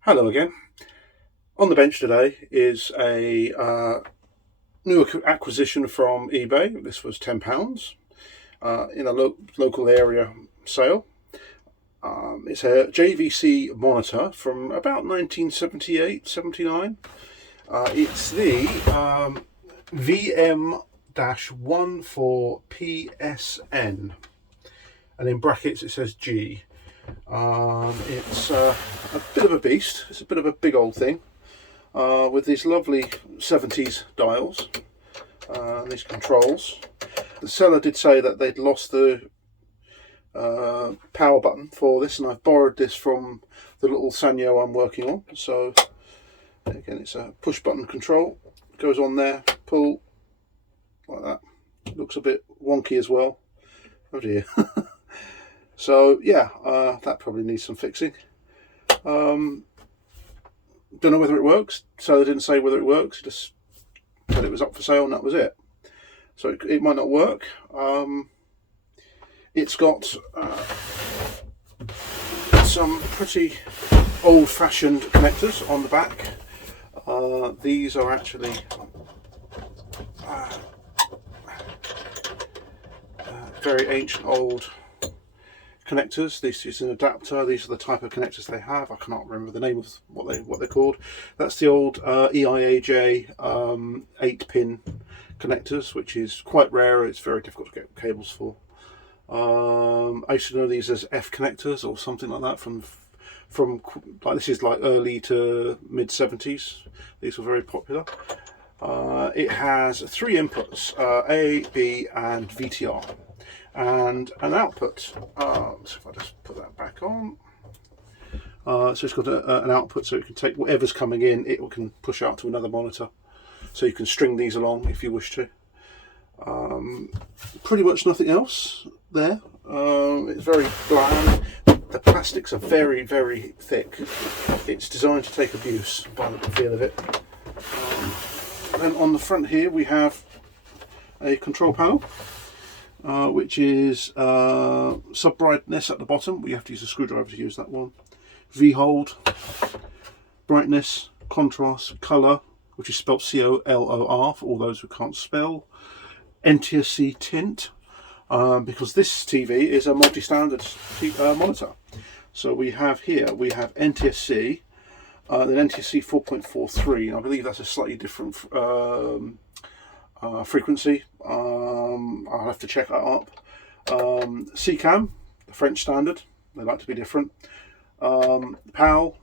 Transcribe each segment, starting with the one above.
Hello again. On the bench today is a new acquisition from eBay. This was £10 in a local area sale. It's a JVC monitor from about 1978-79. It's the VM14PSM, and in brackets it says G. It's a bit of a beast. It's a bit of a big old thing with these lovely 70s dials, these controls. The seller did say that they'd lost the power button for this, and I've borrowed this from the little Sanyo I'm working on. So again, it's a push button control. It goes on there, pull like that. Looks a bit wonky as well. Oh dear. So yeah, that probably needs some fixing. Don't know whether it works. So they didn't say whether it works. He just said it was up for sale, and that was it. So it might not work. It's got some pretty old-fashioned connectors on the back. These are actually very ancient old connectors. This is an adapter. These are the type of connectors they have. I cannot remember the name of what they're called. That's the old EIAJ 8-pin connectors, which is quite rare. It's very difficult to get cables for. I used to know these as F connectors or something like that from like, this is like early to mid 70s. These were very popular. It has 3 inputs, A, B and VTR, and an output. So if I just put that back on, so it's got an output, so it can take whatever's coming in, it can push out to another monitor, so you can string these along if you wish to. Pretty much nothing else there. It's very bland. The plastics are very, very thick. It's designed to take abuse by the feel of it. Then on the front here we have a control panel, which is sub brightness at the bottom. We have to use a screwdriver to use that one. V-hold, brightness, contrast, colour, which is spelled COLOR for all those who can't spell. NTSC tint, because this TV is a multi-standard monitor. So we have here, we have NTSC, then NTSC 4.43, and I believe that's a slightly different frequency. I'll have to check that up. CCAM, the French standard, they like to be different. PAL,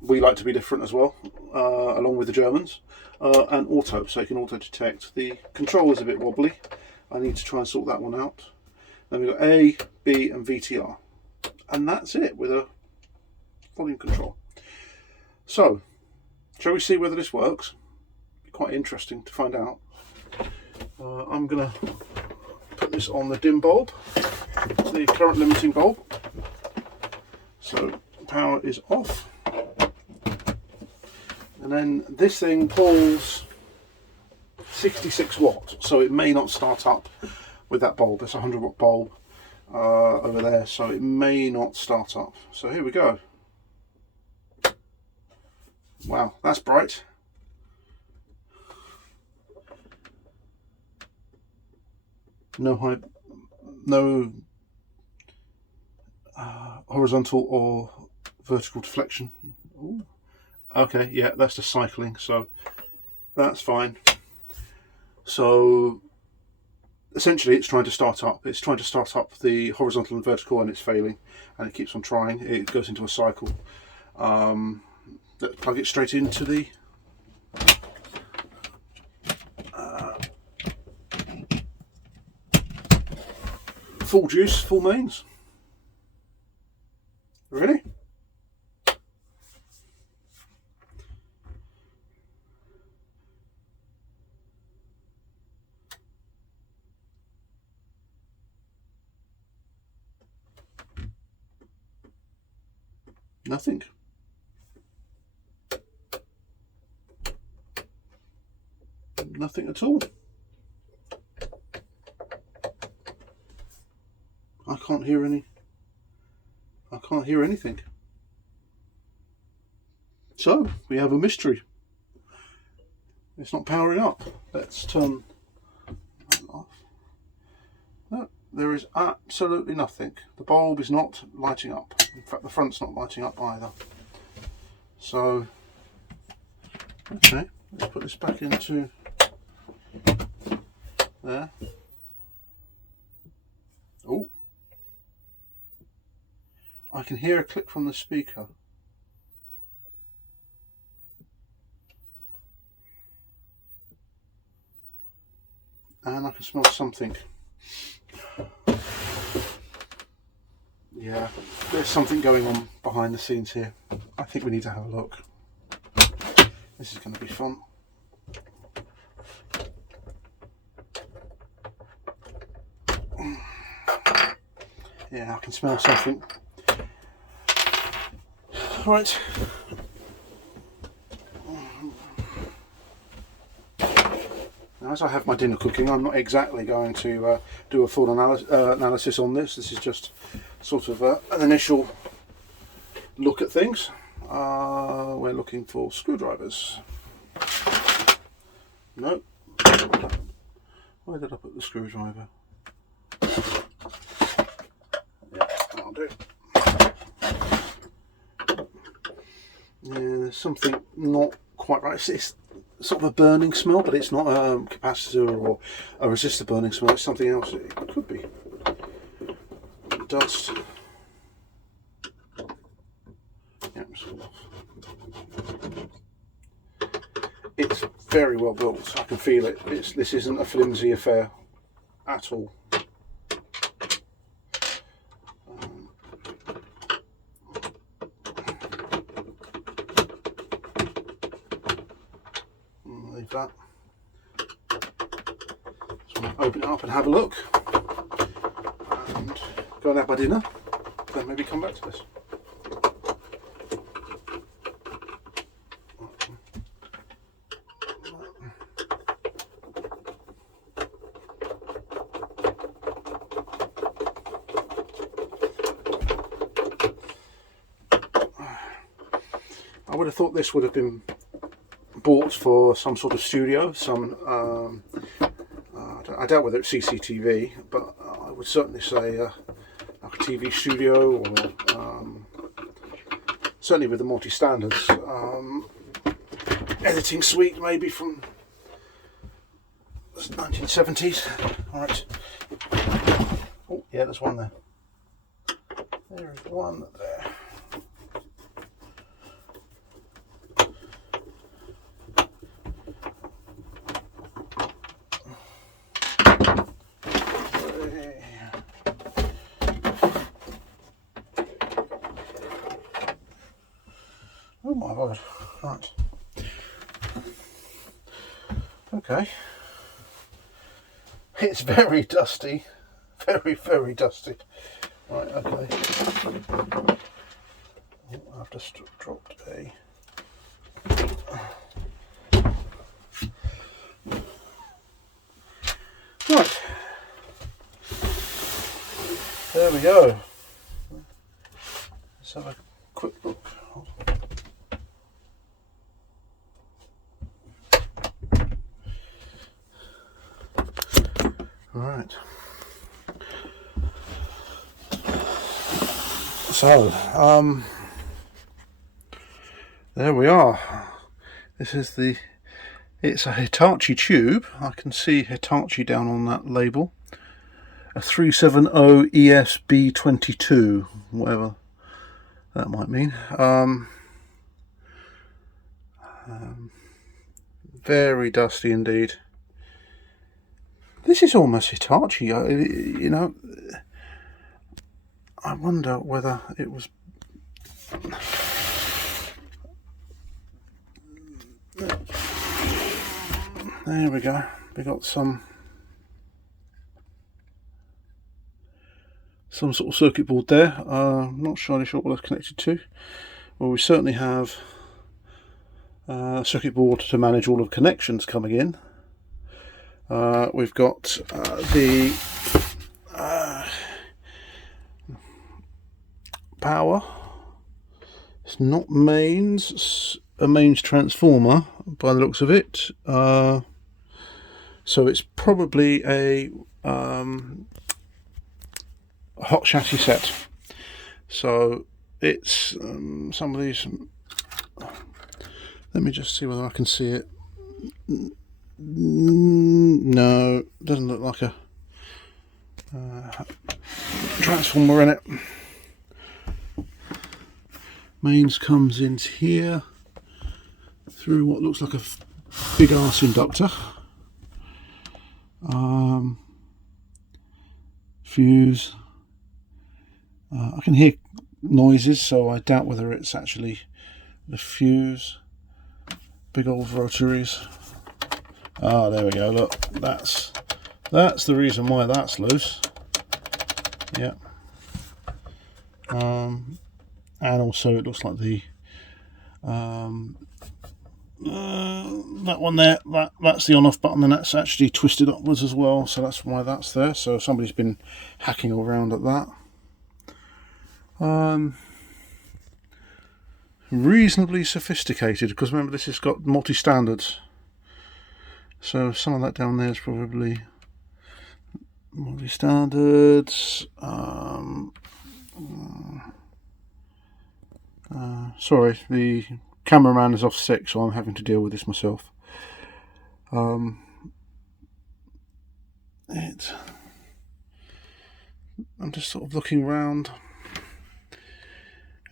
we like to be different as well, along with the Germans. And auto, so you can auto detect. The control is a bit wobbly. I need to try and sort that one out. Then we've got A, B and VTR. And that's it with a volume control. So, shall we see whether this works? Quite interesting to find out. I'm going to put this on the dim bulb, the current limiting bulb. So, power is off. And then this thing pulls 66 watt, so it may not start up with that bulb. It's a 100 watt bulb over there, so it may not start up. So here we go. Wow, that's bright. No height, no horizontal or vertical deflection. Ooh. Okay, yeah, that's just cycling, so that's fine. So essentially it's trying to start up. It's trying to start up the horizontal and vertical, and it's failing, and it keeps on trying. It goes into a cycle. Let's plug it straight into the full juice, full mains. Really? Nothing. Nothing at all. I can't hear anything. So we have a mystery. It's not powering up. Let's turn that off. No, there is absolutely nothing. The bulb is not lighting up. In fact, the front's not lighting up either. So, okay, let's put this back into there. Oh, I can hear a click from the speaker. And I can smell something. Yeah, there's something going on behind the scenes here. I think we need to have a look. This is going to be fun. Yeah, I can smell something. Right. Now, as I have my dinner cooking, I'm not exactly going to do a full analysis on this. This is just sort of an initial look at things. We're looking for screwdrivers. Nope. Where did I put the screwdriver? Yeah, that'll do. Yeah, there's something not quite right. It's sort of a burning smell, but it's not a capacitor or a resistor burning smell. It's something else. It could be dust. Yep, it's very well built. I can feel it. This isn't a flimsy affair at all. Leave that. So I'm going to open it up and have a look, and go and have my dinner, then maybe come back to this. I would have thought this would have been bought for some sort of studio, I doubt whether it's CCTV, but I would certainly say like a TV studio, or certainly with the multi-standards editing suite, maybe from the 1970s. Alright. Oh yeah, there's one there. There is one there. Oh my word, right. Okay. It's very dusty. Very, very dusty. Right, okay. Oh, I've just dropped a... Right. There we go. Let's have a quick look. Right. So, there we are. This is it's a Hitachi tube. I can see Hitachi down on that label. A 370 ESB22, whatever that might mean. Very dusty indeed. This is almost Hitachi, you know. I wonder whether it was... There we go. We got some sort of circuit board there. I'm not really sure what it's connected to. Well, we certainly have a circuit board to manage all of the connections coming in. We've got the power. It's not mains, it's a mains transformer by the looks of it. So it's probably a hot chassis set. So it's some of these. Let me just see whether I can see it. No, doesn't look like a transformer in it. Mains comes into here through what looks like a big arse inductor. Fuse. I can hear noises, so I doubt whether it's actually the fuse. Big old rotaries. Ah, there we go. Look, that's the reason why that's loose. Yeah. And also it looks like the that one there, that's the on-off button, and that's actually twisted upwards as well, so that's why that's there. So somebody's been hacking around at that. Reasonably sophisticated, because remember this has got multi-standards, so some of that down there is probably multi-standards. Sorry, the cameraman is off sick, so I'm having to deal with this myself. I'm just sort of looking around.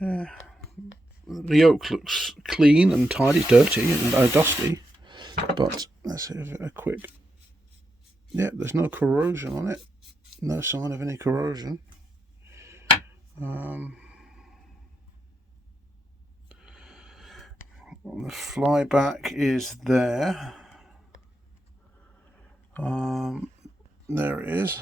The yoke looks clean and tidy. It's dirty and dusty, but let's have a quick. Yeah, there's no corrosion on it. No sign of any corrosion. The flyback is there. There it is.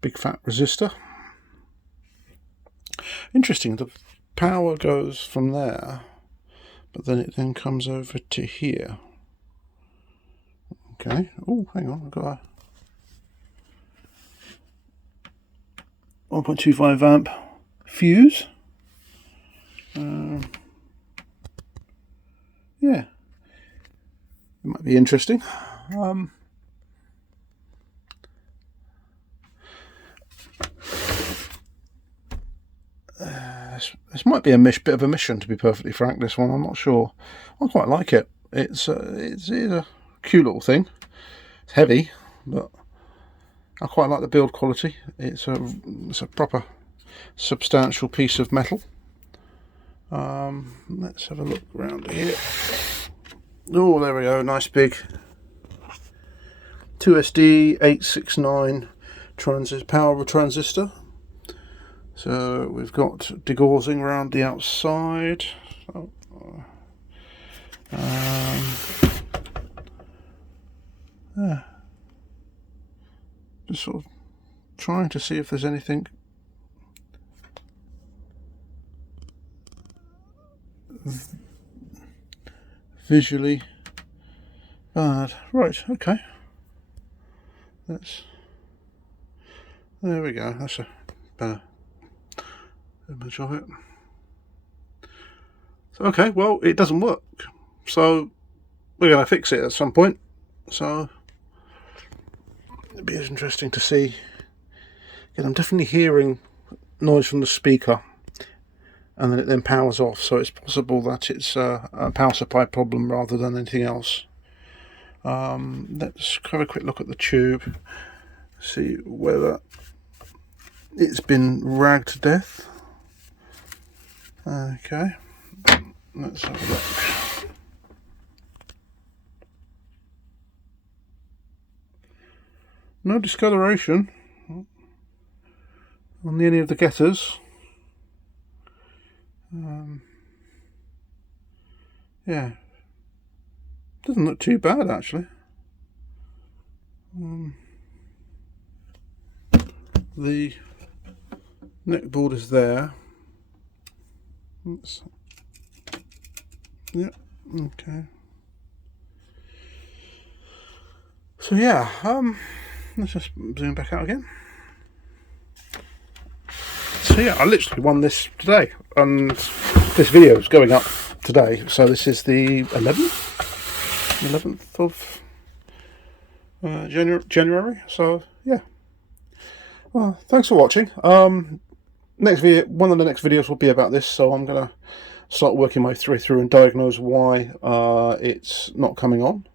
Big fat resistor. Interesting, the power goes from there, but then it then comes over to here. Okay. Oh, hang on, I've got a 1.25 amp fuse. Yeah, it might be interesting. This might be a bit of a mission, to be perfectly frank. This one, I'm not sure. I quite like it. It's a cute little thing. It's heavy, but I quite like the build quality. It's a proper substantial piece of metal. Let's have a look around here. Oh, there we go. Nice big 2SD869 power transistor. So we've got degaussing around the outside. Yeah. Just sort of trying to see if there's anything visually bad. Right, okay. There we go. That's a better image of it. So, okay, well, it doesn't work. So we're going to fix it at some point. So it'd be interesting to see. Again, I'm definitely hearing noise from the speaker, and then it then powers off. So it's possible that it's a power supply problem rather than anything else. Let's have a quick look at the tube, see whether it's been ragged to death. Okay, let's have a look. No discoloration on any of the getters. Yeah, doesn't look too bad actually. The neck board is there. Yeah, okay. So yeah, let's just zoom back out again. So yeah, I literally won this today, and this video is going up today, so this is the 11th of January. So yeah, well, thanks for watching. Next video, one of the next videos will be about this, so I'm gonna start working my way through and diagnose why it's not coming on,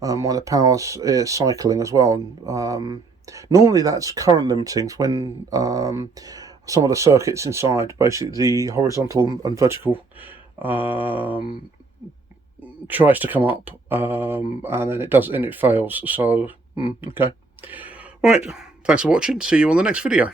why the power's cycling as well. Normally that's current limiting when some of the circuits inside, basically the horizontal and vertical, tries to come up, and then it does, and it fails. So okay, all right, thanks for watching, see you on the next video.